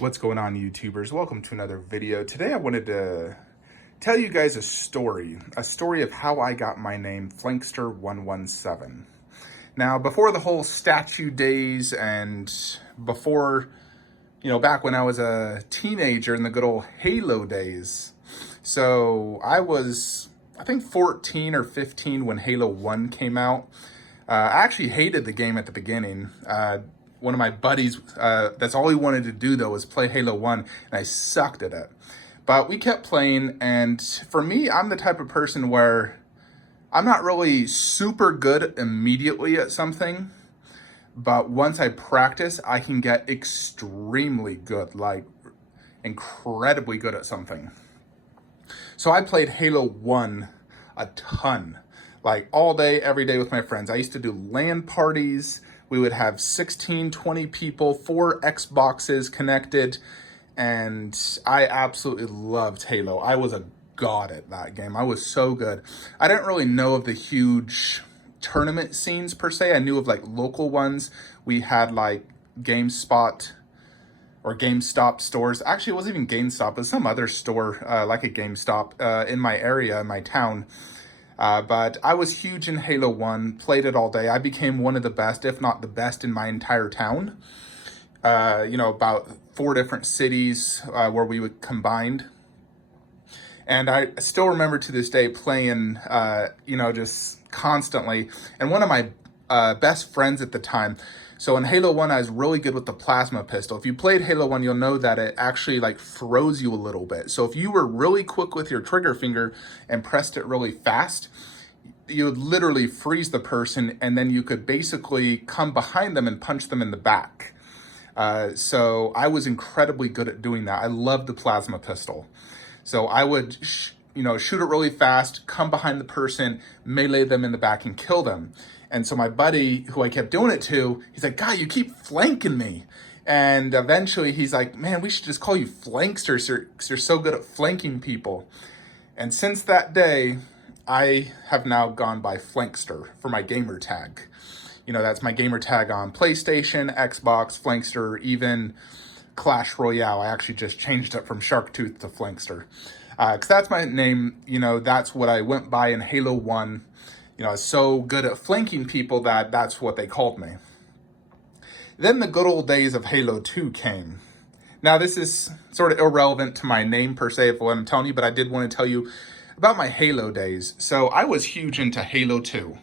What's going on, YouTubers? Welcome to another video. Today I wanted to tell you guys a story of how I got my name, Flankster 117. Now, before the whole statue days and before, back when I was a teenager in the good old Halo days. So I was, I think 14 or 15 when Halo 1 came out. I actually hated the game at the beginning. One of my buddies, that's all he wanted to do though was play Halo 1, and I sucked at it. But we kept playing, and for me, I'm the type of person where I'm not really super good immediately at something, but once I practice, I can get extremely good, like incredibly good at something. So I played Halo 1 a ton, like all day, every day with my friends. I used to do LAN parties. We would have 16, 20 people, 4 Xboxes connected, and I absolutely loved Halo. I was a god at that game. I was so good. I didn't really know of the huge tournament scenes per se. I knew of like local ones. We had like GameSpot or GameStop stores. Actually, it wasn't even GameStop, it was some other store like a GameStop in my area, in my town. But I was huge in Halo 1, played it all day. I became one of the best, if not the best, in my entire town. About 4 different cities where we would combined. And I still remember to this day playing, just constantly. And one of my best friends at the time, so in Halo 1, I was really good with the plasma pistol. If you played Halo 1, you'll know that it actually like froze you a little bit. So if you were really quick with your trigger finger and pressed it really fast, you would literally freeze the person, and then you could basically come behind them and punch them in the back. So I was incredibly good at doing that. I loved the plasma pistol. So I would, shoot it really fast, come behind the person, melee them in the back, and kill them. And so my buddy, who I kept doing it to, he's like, "God, you keep flanking me." And eventually he's like, "Man, we should just call you Flankster because you're so good at flanking people." And since that day, I have now gone by Flankster for my gamer tag. That's my gamer tag on PlayStation, Xbox, Flankster, even Clash Royale. I actually just changed it from Sharktooth to Flankster. Because that's my name, that's what I went by in Halo 1. I was so good at flanking people that that's what they called me. Then the good old days of Halo 2 came. Now, this is sort of irrelevant to my name per se, of what I'm telling you, but I did want to tell you about my Halo days. So I was huge into Halo 2.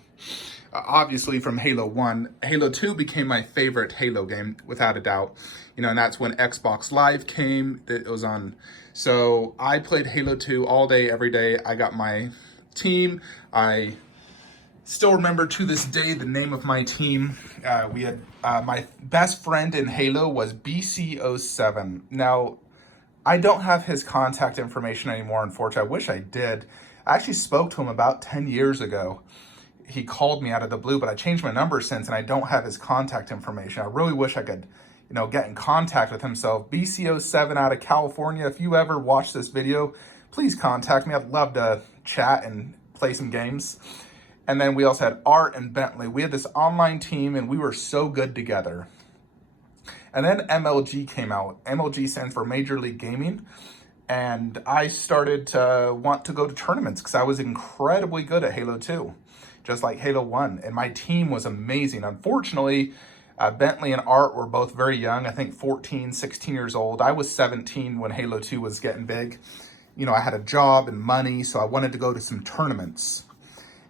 Obviously from Halo 1, Halo 2 became my favorite Halo game, without a doubt. And that's when Xbox Live came, it was on. So I played Halo 2 all day, every day. I got my team. I still remember to this day the name of my team. We had my best friend in Halo was BC07. Now, I don't have his contact information anymore, unfortunately. I wish I did. I actually spoke to him about 10 years ago. He called me out of the blue, but I changed my number since, and I don't have his contact information. I really wish I could, get in contact with him. So BC07 out of California, if you ever watch this video, please contact me. I'd love to chat and play some games. And then we also had Art and Bentley. We had this online team, and we were so good together. And then MLG came out. MLG stands for Major League Gaming. And I started to want to go to tournaments because I was incredibly good at Halo 2, just like Halo 1. And my team was amazing. Unfortunately, Bentley and Art were both very young, I think 14, 16 years old. I was 17 when Halo 2 was getting big. I had a job and money, so I wanted to go to some tournaments.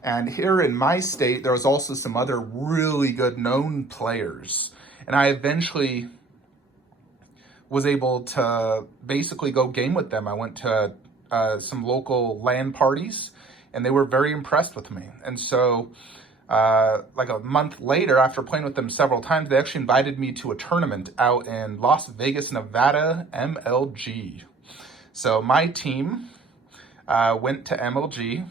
And here in my state, there was also some other really good known players. And I eventually was able to basically go game with them. I went to some local LAN parties, and they were very impressed with me. And so like a month later, after playing with them several times, they actually invited me to a tournament out in Las Vegas, Nevada, MLG. So my team went to MLG.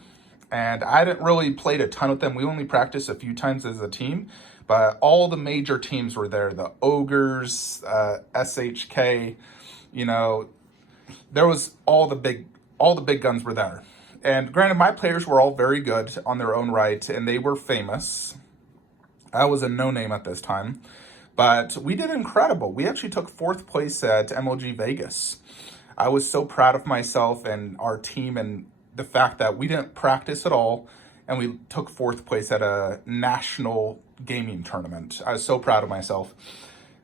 And I didn't really play a ton with them. We only practiced a few times as a team, but all the major teams were there. The Ogres, SHK, there was all the big guns were there. And granted, my players were all very good on their own right, and they were famous. I was a no-name at this time. But we did incredible. We actually took 4th place at MLG Vegas. I was so proud of myself and our team, and the fact that we didn't practice at all and we took 4th place at a national gaming tournament. I was so proud of myself.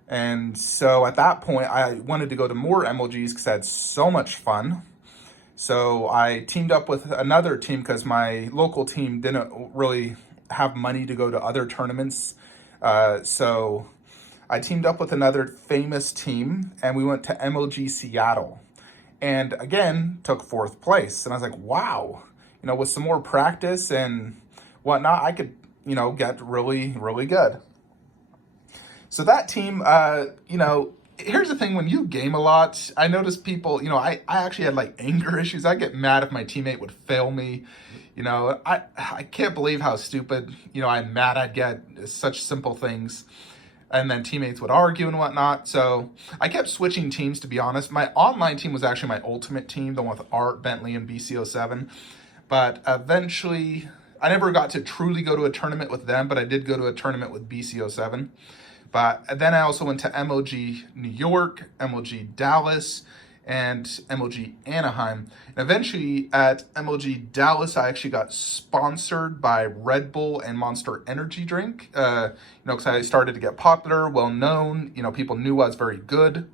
And so at that point, I wanted to go to more MLGs because I had so much fun. So I teamed up with another team because my local team didn't really have money to go to other tournaments. So I teamed up with another famous team and we went to MLG Seattle. And again, took 4th place. And I was like, wow, with some more practice and whatnot, I could, get really, really good. So that team, here's the thing, when you game a lot, I notice people, I actually had like anger issues. I get mad if my teammate would fail me. I can't believe how stupid, I'm mad I'd get such simple things. And then teammates would argue and whatnot. So I kept switching teams, to be honest. My online team was actually my ultimate team, the one with Art, Bentley, and BCO7. But eventually, I never got to truly go to a tournament with them, but I did go to a tournament with BCO7. But then I also went to MLG New York, MLG Dallas, and MLG Anaheim. And eventually at MLG Dallas, I actually got sponsored by Red Bull and Monster Energy drink, because I started to get popular, well known, people knew I was very good.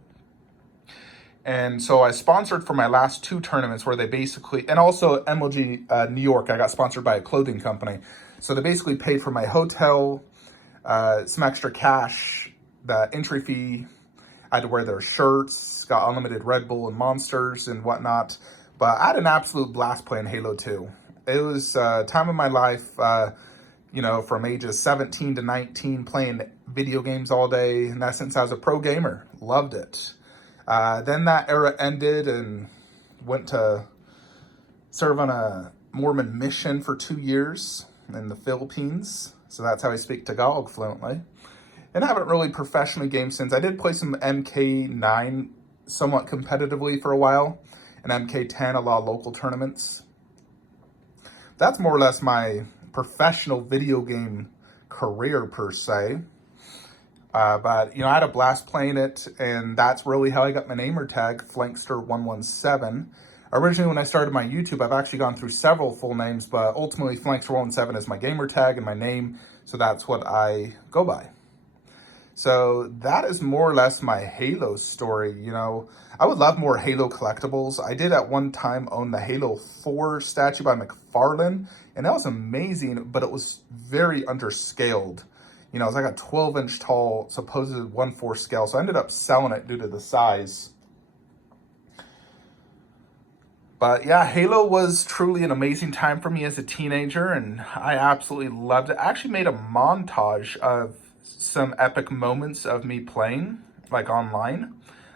And so I sponsored for my last 2 tournaments where they basically, and also MLG New York, I got sponsored by a clothing company. So they basically paid for my hotel, some extra cash, the entry fee. I had to wear their shirts, got unlimited Red Bull and Monsters and whatnot. But I had an absolute blast playing Halo 2. It was a time of my life, from ages 17 to 19, playing video games all day. In essence, I was a pro gamer. Loved it. Then that era ended and went to serve on a Mormon mission for 2 years in the Philippines. So that's how I speak Tagalog fluently. And I haven't really professionally gamed since. I did play some MK9 somewhat competitively for a while, and MK10, a lot of local tournaments. That's more or less my professional video game career per se. But I had a blast playing it, and that's really how I got my namer tag, Flankster117. Originally, when I started my YouTube, I've actually gone through several full names, but ultimately Flankster117 is my gamer tag and my name, so that's what I go by. So that is more or less my Halo story. I would love more Halo collectibles. I did at one time own the Halo 4 statue by McFarlane, and that was amazing, but it was very underscaled. It was like a 12-inch tall, supposed 1/4 scale, so I ended up selling it due to the size. But yeah, Halo was truly an amazing time for me as a teenager, and I absolutely loved it. I actually made a montage of some epic moments of me playing, like online.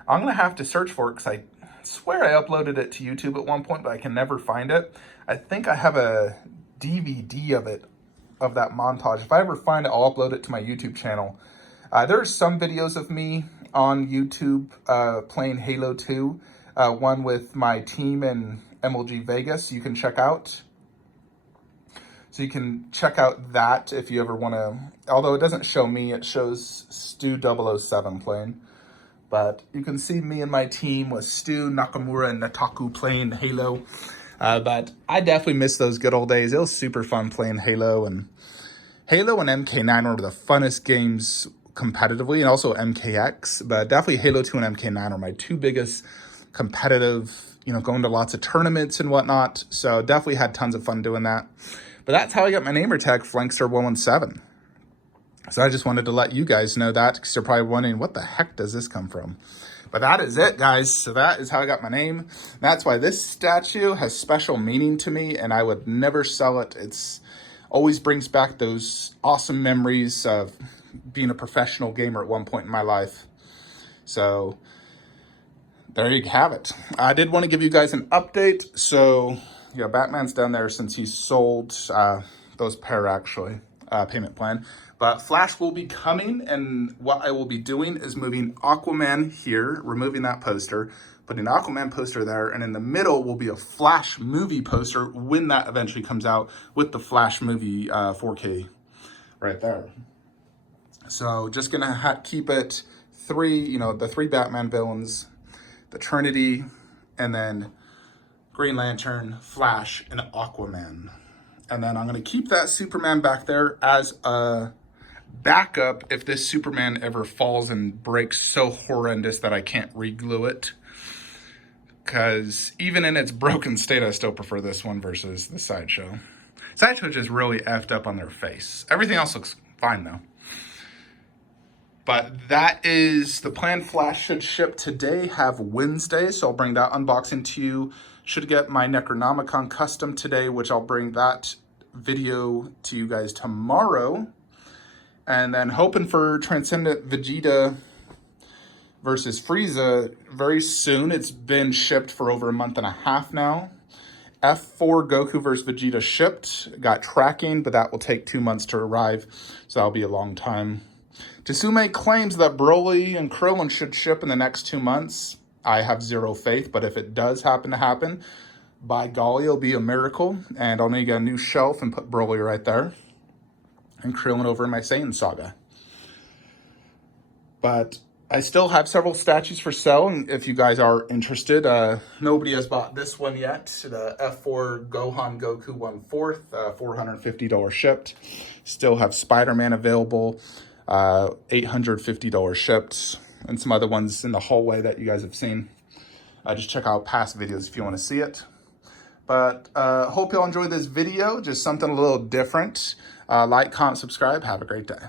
I'm going to have to search for it because I swear I uploaded it to YouTube at one point, but I can never find it. I think I have a DVD of it, of that montage. If I ever find it, I'll upload it to my YouTube channel. There's some videos of me on YouTube playing Halo 2. One with my team in MLG Vegas you can check out. So you can check out that if you ever want to, although it doesn't show me, it shows Stu007 playing. But you can see me and my team with Stu, Nakamura, and Nataku playing Halo. But I definitely miss those good old days. It was super fun playing Halo and MK9 were the funnest games competitively, and also MKX. But definitely Halo 2 and MK9 are my 2 biggest competitive, going to lots of tournaments and whatnot. So definitely had tons of fun doing that. But that's how I got my namer tag, Flankster117. So I just wanted to let you guys know that, because you're probably wondering, what the heck does this come from? But that is it, guys. So that is how I got my name. That's why this statue has special meaning to me, and I would never sell it. It's always brings back those awesome memories of being a professional gamer at one point in my life. So there you have it. I did want to give you guys an update. So Batman's down there since he sold those pair, actually, payment plan. But Flash will be coming, and what I will be doing is moving Aquaman here, removing that poster, putting an Aquaman poster there, and in the middle will be a Flash movie poster when that eventually comes out with the Flash movie 4K right there. So just gonna keep it three, the three Batman villains, the Trinity, and then Green Lantern, Flash, and Aquaman. And then I'm gonna keep that Superman back there as a backup if this Superman ever falls and breaks so horrendous that I can't re-glue it. Because even in its broken state, I still prefer this one versus the Sideshow. Sideshow just really effed up on their face. Everything else looks fine though. But that is the plan. Flash should ship today, have Wednesday, so I'll bring that unboxing to you. Should get my Necronomicon custom today, which I'll bring that video to you guys tomorrow. And then hoping for Transcendent Vegeta versus Frieza very soon. It's been shipped for over a month and a half now. F4 Goku vs. Vegeta shipped, got tracking, but that will take 2 months to arrive, so that'll be a long time. Tsume claims that Broly and Krillin should ship in the next 2 months. I have zero faith, but if it does happen to happen, by golly, it'll be a miracle, and I'll need to get a new shelf and put Broly right there, and Krillin over in my Saiyan saga. But I still have several statues for sale, and if you guys are interested, nobody has bought this one yet. The F4 Gohan Goku 1/4, $450 shipped. Still have Spider-Man available, $850 shipped, and some other ones in the hallway that you guys have seen. Just check out past videos if you want to see it. But hope y'all enjoyed this video, just something a little different. Like, comment, subscribe. Have a great day.